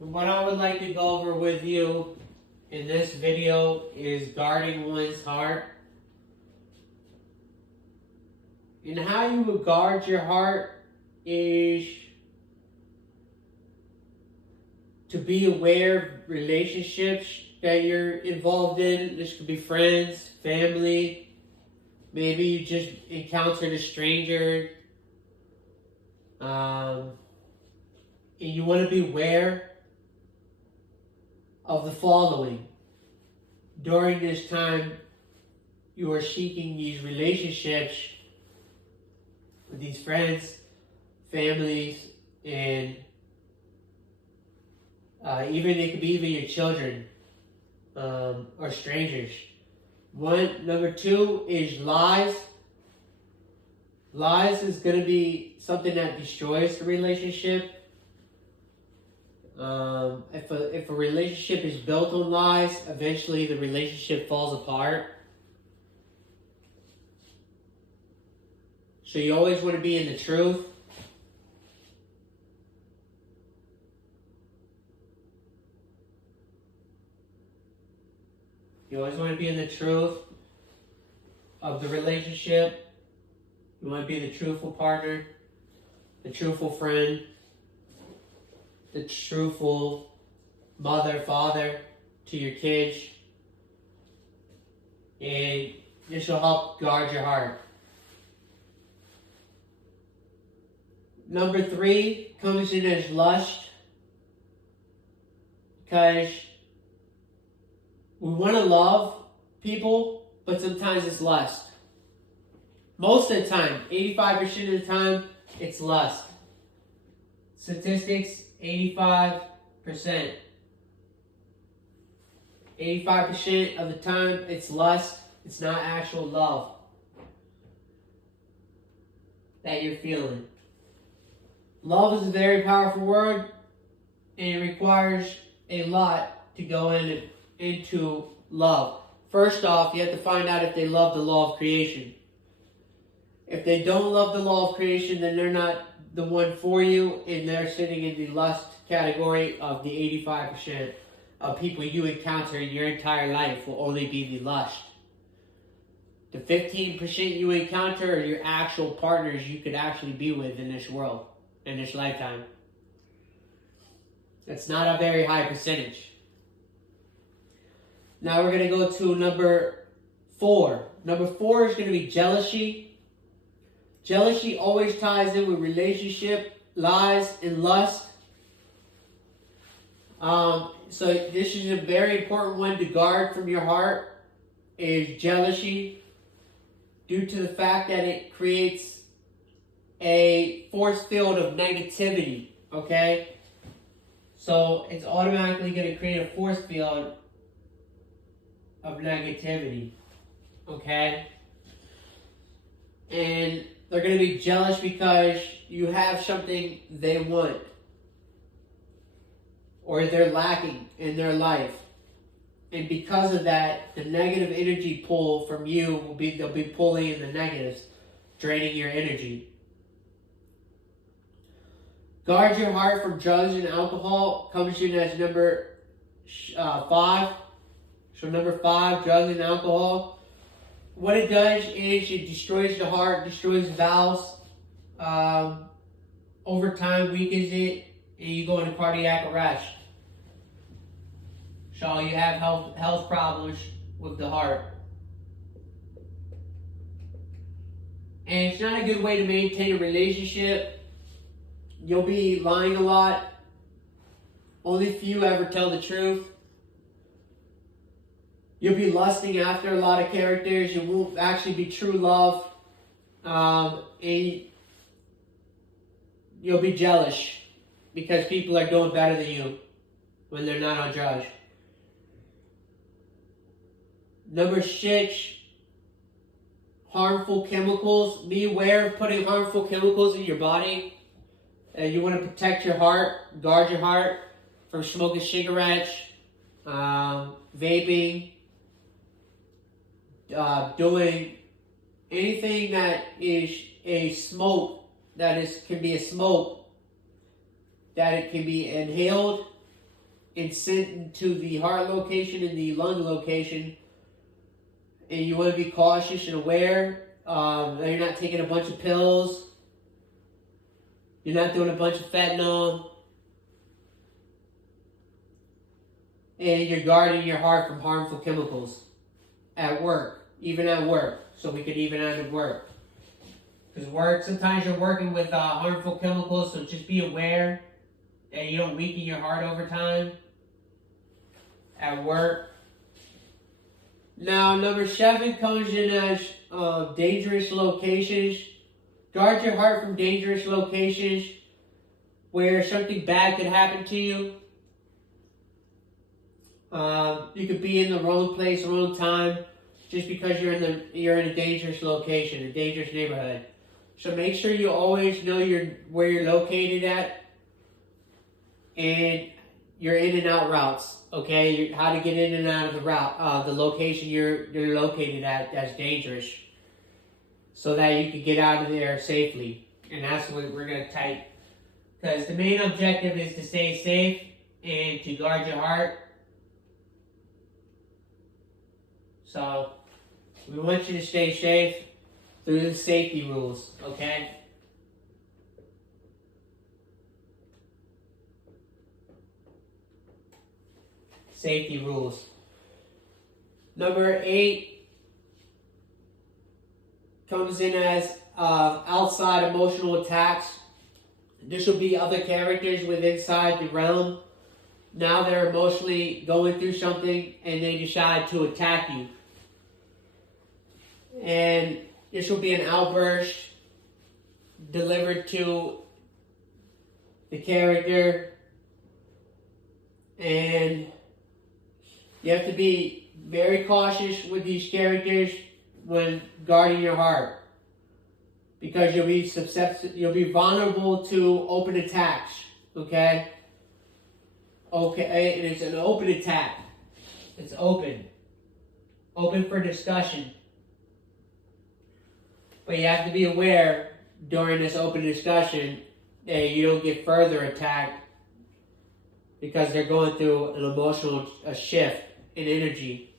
What I would like to go over with you in this video is guarding one's heart. And how you would guard your heart is to be aware of relationships that you're involved in. This could be friends, family. Maybe you just encountered a stranger. And you want to be aware of the following. During this time, you are seeking these relationships with these friends, families, and even it could be even your children or strangers. Number two is lies. Lies is going to be something that destroys the relationship. If a relationship is built on lies, eventually the relationship falls apart. So you always want to be in the truth. You always want to be in the truth of the relationship. You want to be the truthful partner, the truthful friend, the truthful mother, father to your kids. And this will help guard your heart. Number three comes in as lust. Because we want to love people, but sometimes it's lust. Most of the time, 85% of the time, it's lust. Statistics, 85%. 85% of the time, it's lust. It's not actual love that you're feeling. Love is a very powerful word, and it requires a lot to go into love. First off, you have to find out if they love the law of creation. If they don't love the law of creation, then they're not the one for you, and they're sitting in the lust category of the 85% of people you encounter in your entire life will only be the lust. The 15% you encounter are your actual partners you could actually be with in this world, in this lifetime. That's not a very high percentage. Now we're going to go to number 4. Number 4 is going to be jealousy. Jealousy always ties in with relationship, lies, and lust. So this is a very important one to guard from your heart, is jealousy, due to the fact that it creates a force field of negativity, okay? So it's automatically going to create a force field of negativity, okay? And they're going to be jealous because you have something they want, or they're lacking in their life. And because of that, the negative energy pull from you they'll be pulling in the negatives, draining your energy. Guard your heart from drugs and alcohol comes in as number 5. So number 5, drugs and alcohol. What it does is it destroys the heart, destroys the valves. Over time, weakens it, and you go into cardiac arrest. So you have health problems with the heart. And it's not a good way to maintain a relationship. You'll be lying a lot. Only few ever tell the truth. You'll be lusting after a lot of characters. It won't actually be true love. And you'll be jealous because people are doing better than you when they're not on drugs. Number 6, harmful chemicals. Be aware of putting harmful chemicals in your body. You want to protect your heart, guard your heart from smoking cigarettes, vaping, doing anything that is a smoke, can be a smoke, that it can be inhaled and sent into the heart location and the lung location. And you want to be cautious and aware that you're not taking a bunch of pills. You're not doing a bunch of fentanyl. And you're guarding your heart from harmful chemicals at work, even at work. So we could even out at work. Because work, sometimes you're working with harmful chemicals, so just be aware that you don't weaken your heart over time at work. Now, number 7 comes in as dangerous locations. Guard your heart from dangerous locations where something bad could happen to you. You could be in the wrong place, wrong time, just because you're in a dangerous location, a dangerous neighborhood. So make sure you always know where you're located at, and your in and out routes. Okay, how to get in and out of the route, the location you're located at that's dangerous, so that you can get out of there safely. And that's what we're gonna type, because the main objective is to stay safe and to guard your heart. So we want you to stay safe through the safety rules, okay? Safety rules. Number 8 comes in as outside emotional attacks. This will be other characters within inside the realm. Now they're emotionally going through something and they decide to attack you. And this will be an outburst delivered to the character. And you have to be very cautious with these characters when guarding your heart, because you'll be vulnerable to open attacks. Okay, and it's an open attack. It's open for discussion. But you have to be aware during this open discussion that you don't get further attacked, because they're going through an emotional shift in energy.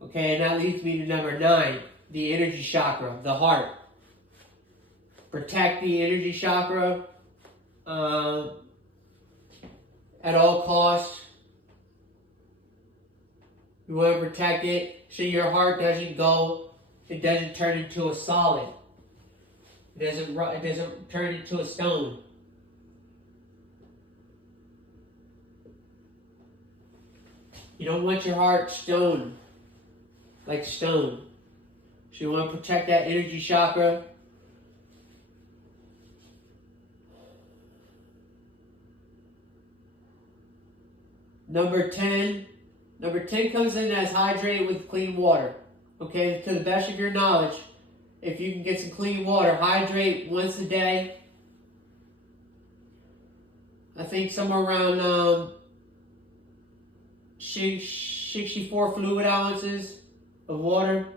Okay, and that leads me to number 9, the energy chakra, the heart. Protect the energy chakra at all costs. You want to protect it so your heart doesn't turn into a solid. It doesn't turn into a stone. You don't want your heart like stone. So you want to protect that energy chakra. Number 10 comes in as hydrate with clean water. Okay, to the best of your knowledge, if you can get some clean water, hydrate once a day. I think somewhere around 64 fluid ounces of water.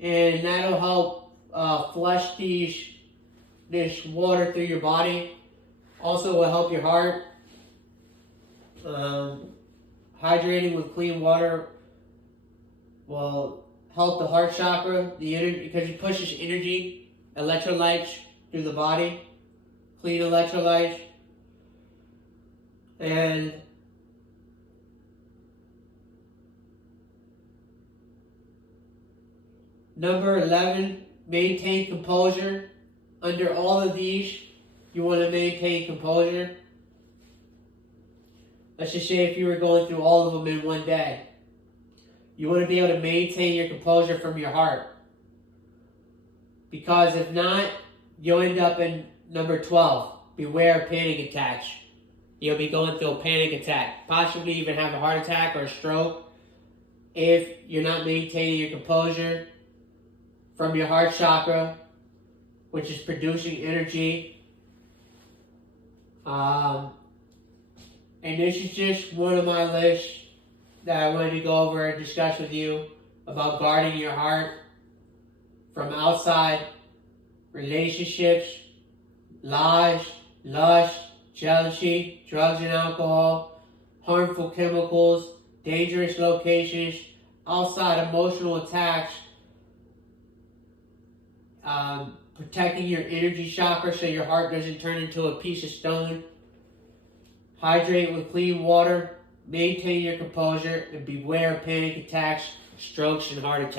And that'll help flush this water through your body. Also will help your heart. Hydrating with clean water will help the heart chakra, the energy, because it pushes energy, electrolytes through the body, clean electrolytes. And number 11, maintain composure. Under all of these, you want to maintain composure. Let's just say if you were going through all of them in one day, you want to be able to maintain your composure from your heart. Because if not, you'll end up in number 12. Beware of panic attacks. You'll be going through a panic attack, possibly even have a heart attack or a stroke if you're not maintaining your composure from your heart chakra, which is producing energy. And this is just one of my lists that I wanted to go over and discuss with you about guarding your heart from outside relationships, lies, lust, jealousy, drugs and alcohol, harmful chemicals, dangerous locations, outside emotional attacks, protecting your energy chakra so your heart doesn't turn into a piece of stone. Hydrate with clean water, maintain your composure, and beware of panic attacks, strokes, and heart attacks.